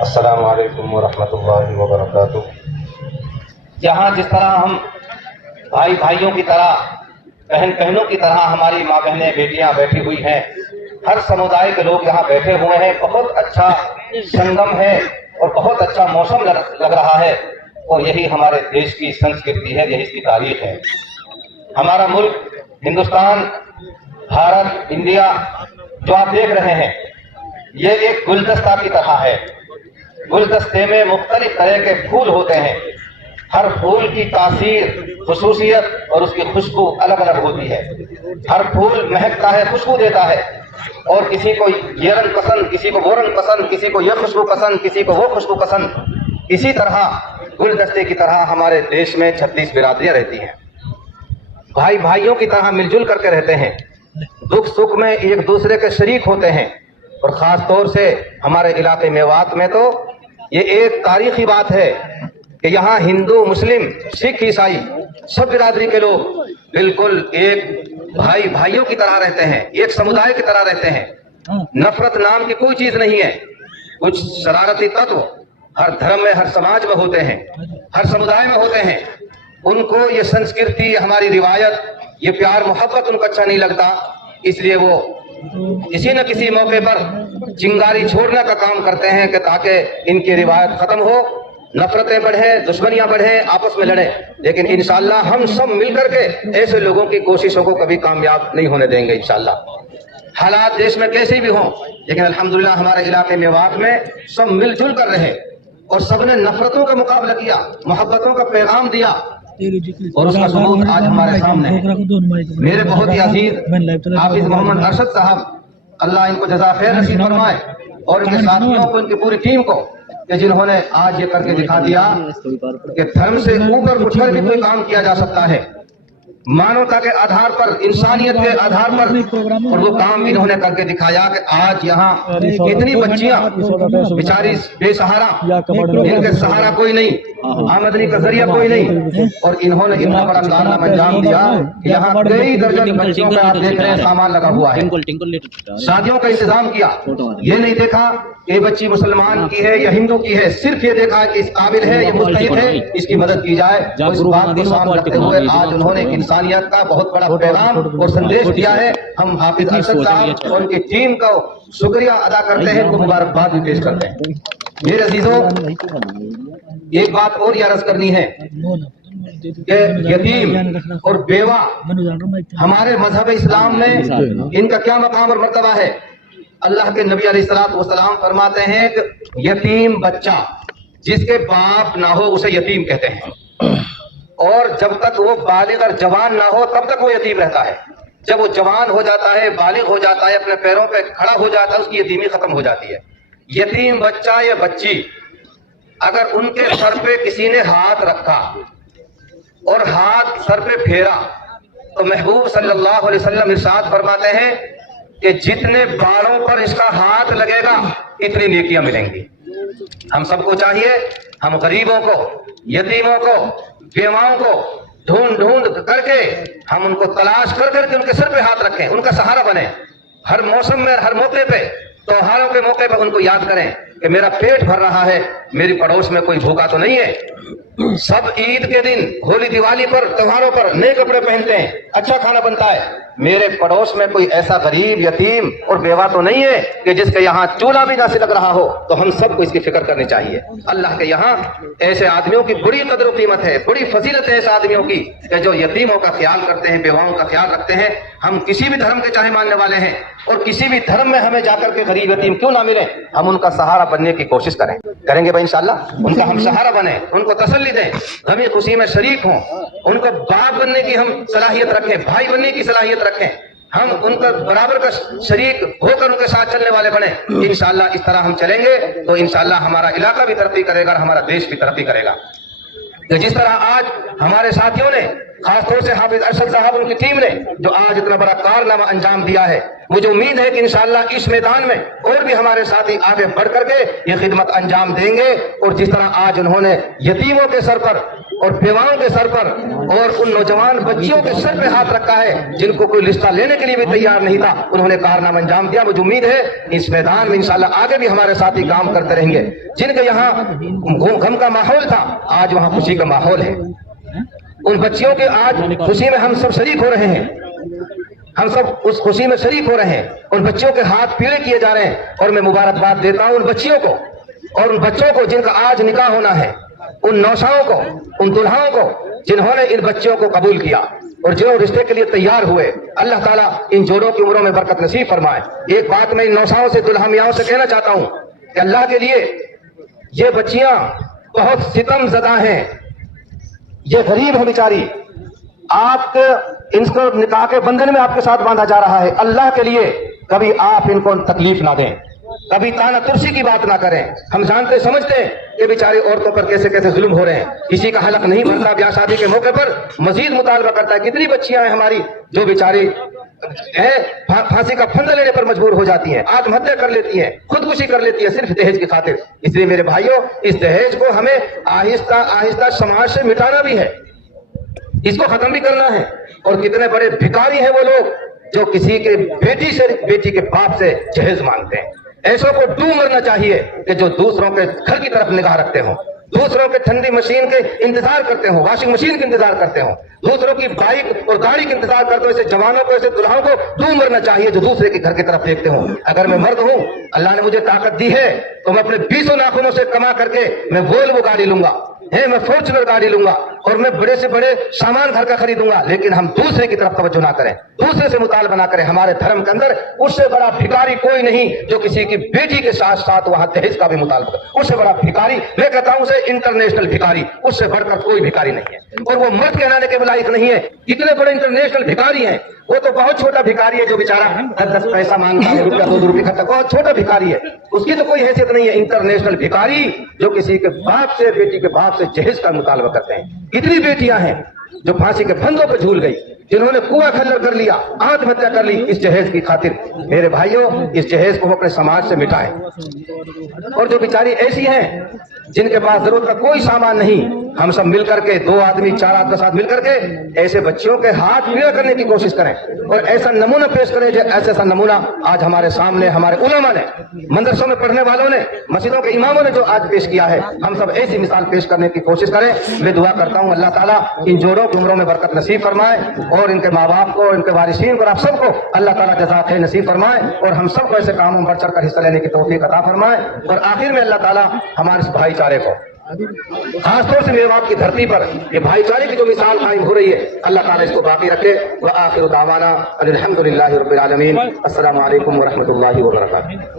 السلام علیکم ورحمۃ اللہ وبرکاتہ۔ جہاں جس طرح ہم بھائی بھائیوں کی طرح، بہن بہنوں کی طرح ہماری ماں بہنیں بیٹیاں بیٹھی ہوئی ہیں، ہر سمودائے کے لوگ یہاں بیٹھے ہوئے ہیں، بہت اچھا سنگم ہے اور بہت اچھا موسم لگ رہا ہے، اور یہی ہمارے دیش کی سنسکرتی ہے، یہی اس کی تاریخ ہے۔ ہمارا ملک ہندوستان، بھارت، انڈیا جو آپ دیکھ رہے ہیں، یہ ایک گلدستہ کی طرح ہے۔ گلدستے میں مختلف طرح کے پھول ہوتے ہیں، ہر پھول کی تاثیر، خصوصیت اور اس کی خوشبو الگ الگ ہوتی ہے۔ ہر پھول مہکتا ہے، خوشبو دیتا ہے، اور کسی کو یہ رنگ پسند، کسی کو وہ رنگ پسند، کسی کو یہ خوشبو پسند، کسی کو وہ خوشبو پسند۔ اسی طرح گلدستے کی طرح ہمارے دیش میں 36 برادریاں رہتی ہیں، بھائی بھائیوں کی طرح مل جل کر کے رہتے ہیں، دکھ سکھ میں ایک دوسرے کے شریک ہوتے ہیں۔ اور خاص طور سے ہمارے علاقے میوات میں تو یہ ایک تاریخی بات ہے کہ یہاں ہندو، مسلم، سکھ، عیسائی سب برادری کے لوگ بالکل ایک بھائی بھائیوں کی طرح رہتے ہیں، ایک سمودائے کی طرح رہتے ہیں۔ نفرت نام کی کوئی چیز نہیں ہے۔ کچھ شرارتی تتو ہر دھرم میں، ہر سماج میں ہوتے ہیں، ہر سمودائے میں ہوتے ہیں، ان کو یہ سنسکرتی، ہماری روایت، یہ پیار محبت ان کو اچھا نہیں لگتا، اس لیے وہ کسی نہ کسی موقع پر چنگاری چھوڑنے کا کام کرتے ہیں کہ تاکہ ان کی روایت ختم ہو، نفرتیں بڑھیں، دشمنیاں بڑھیں، آپس میں لڑیں۔ لیکن انشاءاللہ ہم سب مل کر کے ایسے لوگوں کی کوششوں کو کبھی کامیاب نہیں ہونے دیں گے انشاءاللہ۔ حالات دیش میں کیسے بھی ہوں، لیکن الحمدللہ ہمارے علاقے میوات میں سب مل جل کر رہے، اور سب نے نفرتوں کا مقابلہ کیا، محبتوں کا پیغام دیا، اور اس کا ثبوت آج ہمارے سامنے ہے۔ میرے بہت ہی عزیز حافظ محمد ارشد صاحب، اللہ ان کو جزا خیر نصیب فرمائے، اور ان کے ساتھیوں کو، ان کی پوری ٹیم کو، کہ جنہوں نے آج یہ کر کے دکھا دیا کہ دھرم سے اوپر اٹھ کر بھی کوئی کام کیا جا سکتا ہے، مانوتا کے آدھار پر، انسانیت کے آدھار پر، اور وہ کام انہوں نے کر کے دکھایا کہ آج یہاں اتنی بچیاں بیچاری بے سہارا، ان کے سہارا کوئی نہیں، آمدنی کا ذریعہ کوئی نہیں، اور انہوں نے اتنا بڑا کارنامہ انجام دیا کہ یہاں کئی درجن بچیوں کا آپ دیکھ رہے ہیں سامان لگا ہوا ہے، شادیوں کا انتظام کیا۔ یہ نہیں دیکھا کہ بچی مسلمان کی ہے یا ہندو کی ہے، صرف یہ دیکھا کہ اس قابل ہے، یہ مستحق ہے، اس کی مدد کی جائے۔ اس بات کو سامنے رکھتے ہوئے آج انہوں نے انسانیت کا بہت بڑا پیغام اور سندیش دیا ہے۔ ہم حافظ ارشد صاحب اور ان کی ٹیم کو شکریہ ادا کرتے ہیں، ان کو مبارکباد بھی پیش کرتے ہیں۔ میرے عزیزوں، ایک بات اور یہ عرض کرنی ہے کہ یتیم اور بیوہ ہمارے مذہب اسلام میں ان کا کیا مقام اور مرتبہ ہے۔ اللہ کے نبی علیہ الصلوۃ والسلام فرماتے ہیں کہ یتیم بچہ جس کے باپ نہ ہو اسے یتیم کہتے ہیں، اور جب تک وہ بالغ اور جوان نہ ہو تب تک وہ یتیم رہتا ہے۔ جب وہ جوان ہو جاتا ہے، بالغ ہو جاتا ہے، اپنے پیروں پہ کھڑا ہو جاتا ہے، اس کی یتیمی ختم ہو جاتی ہے۔ یتیم بچہ یا بچی اگر ان کے سر پہ کسی نے ہاتھ رکھا اور ہاتھ سر پہ پھیرا تو محبوب صلی اللہ علیہ وسلم ارشاد فرماتے ہیں کہ جتنے بالوں پر اس کا ہاتھ لگے گا اتنی نیکیاں ملیں گی۔ ہم سب کو چاہیے ہم غریبوں کو، یتیموں کو، بیواؤں کو ڈھونڈ ڈھونڈ کر کے ہم ان کو تلاش کر کر کے ان کے سر پہ ہاتھ رکھیں، ان کا سہارا بنیں۔ ہر موسم میں، ہر موقع پہ، تہواروں کے موقع پہ ان کو یاد کریں کہ میرا پیٹ بھر رہا ہے، میری پڑوس میں کوئی بھوکا تو نہیں ہے۔ سب عید کے دن، ہولی دیوالی پر، تہواروں پر نئے کپڑے پہنتے ہیں، اچھا کھانا بنتا ہے، میرے پڑوس میں کوئی ایسا غریب، یتیم اور بیوہ تو نہیں ہے کہ جس کے یہاں چولہا بھی نہ سے لگ رہا ہو۔ تو ہم سب کو اس کی فکر کرنی چاہیے۔ اللہ کے یہاں ایسے آدمیوں کی بڑی قدر و قیمت ہے، بڑی فضیلت ہے ایسے آدمیوں کی کہ جو یتیموں کا خیال کرتے ہیں، بیواؤں کا خیال رکھتے ہیں۔ ہم کسی بھی دھرم کے چاہے ماننے والے ہیں، اور کسی بھی دھرم میں ہمیں جا کر کے غریب یتیم کیوں نہ ملیں، ہم ان کا سہارا بننے کی کوشش کریں گے بھائی انشاءاللہ۔ ان کا ہم سہارا بنیں، ان کو تسلی دیں، غمی خوشی میں شریک ہوں، ان کو باپ بننے کی ہم صلاحیت رکھیں، بھائی بننے کی صلاحیت رکھیں، ہم ان کا برابر کا شریک ہو کر ان کے ساتھ چلنے والے بنیں۔ انشاءاللہ اس طرح ہم چلیں گے تو انشاءاللہ ہمارا علاقہ بھی ترقی کرے گا اور ہمارا دیش بھی ترقی کرے گا۔ کہ جس طرح آج ہمارے ساتھیوں نے خاص طور سے حافظ ارشد صاحب ان کی ٹیم نے جو آج اتنا بڑا کارنامہ انجام دیا ہے، مجھے امید ہے کہ انشاءاللہ اس میدان میں اور بھی ہمارے ساتھی آگے بڑھ کر کے یہ خدمت انجام دیں گے، اور جس طرح آج انہوں نے یتیموں کے سر پر اور بیواؤں کے سر پر اور ان نوجوان بچیوں کے سر پہ ہاتھ رکھا ہے جن کو کوئی رشتہ لینے کے لیے بھی تیار نہیں تھا، انہوں نے کارنامہ انجام دیا. مجھے امید ہے اس میدان میں انشاءاللہ آگے بھی ہمارے ساتھی کام کرتے رہیں گے. جن کے یہاں غم کا ماحول تھا آج وہاں خوشی کا ماحول ہے. ان بچیوں کے آج خوشی میں ہم سب شریک ہو رہے ہیں، ہم سب اس خوشی میں شریک ہو رہے ہیں. ان بچیوں کے ہاتھ پیڑے کیے جا رہے ہیں اور میں مبارکباد دیتا ہوں ان بچیوں کو اور ان بچوں کو جن کا آج نکاح ہونا ہے، ان نوشاؤں کو، ان دلہاؤں کو جنہوں نے ان بچوں کو قبول کیا اور جو رشتے کے لیے تیار ہوئے. اللہ تعالیٰ ان جوڑوں کی عمروں میں برکت نصیب فرمائے. ایک بات میں ان نوشاؤں سے، دلہا میاؤں سے کہنا چاہتا ہوں کہ اللہ کے لیے یہ بچیاں بہت ستم زدہ ہیں، یہ غریب ہے بیچاری. آپ ان کو نکاح کے بندھن میں آپ کے ساتھ باندھا جا رہا ہے. اللہ کے لیے کبھی آپ ان کو تکلیف نہ دیں، کبھی تانا ترسی کی بات نہ کریں. ہم جانتے سمجھتے ہیں کہ بیچاری عورتوں پر کیسے کیسے ظلم ہو رہے ہیں. کسی کا حلق نہیں بھرتا بیاہ شادی کے موقع پر مزید مطالبہ کرتا ہے. کتنی بچیاں ہیں ہماری جو بیچاری پھانسی کا پھندہ لینے پر مجبور ہو جاتی ہیں، آتم ہتیا کر لیتی ہیں، خودکشی کر لیتی ہیں صرف دہیج کی خاطر. اس لیے میرے بھائیوں، اس دہیج کو ہمیں آہستہ آہستہ سماج سے مٹانا بھی ہے، اس کو ختم بھی کرنا ہے. اور کتنے بڑے بھکاری ہیں وہ لوگ جو کسی کے بیٹی کے باپ سے جہیز مانگتے ہیں. ایسوں کو ڈوب مرنا چاہیے کہ جو دوسروں کے گھر کی طرف نگاہ رکھتے ہوں، دوسروں کے ٹھنڈی مشین کے انتظار کرتے ہوں، واشنگ مشین کے انتظار کرتے ہوں، دوسروں کی بائک اور گاڑی کے انتظار کرتے ہوں. ایسے جوانوں کو، ایسے دلہاؤں کو ڈوب مرنا چاہیے جو دوسرے کے گھر کی طرف دیکھتے ہوں. اگر میں مرد ہوں، اللہ نے مجھے طاقت دی ہے تو میں اپنے 20 ناخنوں سے کما کر کے میں وولوو گاڑی لوں گا، میں فارچونر گاڑی لوں گا اور میں بڑے سے بڑے سامان گھر کا خریدوں گا. لیکن ہم دوسرے کی طرف توجہ نہ کریں، دوسرے سے مطالبہ نہ کریں. ہمارے دھرم کے اندر اس سے بڑا بھکاری کوئی نہیں جو کسی کی بیٹی کے ساتھ ساتھ وہاں دہیج کا بھی مطالبہ کرے. اس سے بڑا بھکاری، میں کہتا ہوں اسے انٹرنیشنل بھکاری، اس سے بڑھ کر کوئی بھکاری نہیں ہے. اور وہ مرد کہلانے کے لائق نہیں ہے. اتنے بڑے انٹرنیشنل بھکاری ہیں. وہ تو بہت چھوٹا بھکاری ہے جو بیچارہ 10 پیسہ مانگتا ہے، روپیہ 2 روپے خرچہ، بہت چھوٹا بھکاری ہے. اس کی تو کوئی حیثیت نہیں ہے. انٹرنیشنل بھکاری جو کسی کے باپ سے، بیٹی کے باپ سے جہیز کا مطالبہ کرتے ہیں. کتنی بیٹیاں ہیں جو پھانسی کے پھندوں پہ جھول گئی، جنہوں نے کنواں کھلر کر لیا، آتم ہتیا کر لی اس جہیز کی خاطر. میرے بھائیوں، اس جہیز کو اپنے سماج سے مٹائیں. اور جو بیچاری ایسی ہیں جن کے پاس ضرورت کا کوئی سامان نہیں، ہم سب مل کر کے 2 آدمی 4 آدمی کے ساتھ مل کر کے ایسے بچیوں کے ہاتھ پیڑا کرنے کی کوشش کریں اور ایسا نمونہ پیش کریں. ایسا نمونہ آج ہمارے سامنے ہمارے علماء نے، مدرسوں میں پڑھنے والوں نے، مسجدوں کے اماموں نے جو آج پیش کیا ہے، ہم سب ایسی مثال پیش کرنے کی کوشش کریں. میں دعا کرتا ہوں اللہ تعالیٰ ان جوڑوں کی عمروں میں برکت نصیب فرمائے اور ان کے ماں باپ کو، ان کے وارثین کو، آپ سب کو اللہ تعالیٰ جزا خیر نصیب فرمائے اور ہم سب کو ایسے کاموں میں بڑھ چڑھ کر حصہ لینے کی توفیق عطا فرمائے. اور آخر میں اللہ تعالیٰ ہمارے اس بھائی چارے کو، خاص طور سے میرے باپ کی دھرتی پر یہ بھائی چارے کی جو مثال قائم ہو رہی ہے، اللہ تعالیٰ اس کو باقی رکھے. وآخر دعوانا الحمدللہ رب العالمین. السلام علیکم ورحمۃ اللہ وبرکاتہ.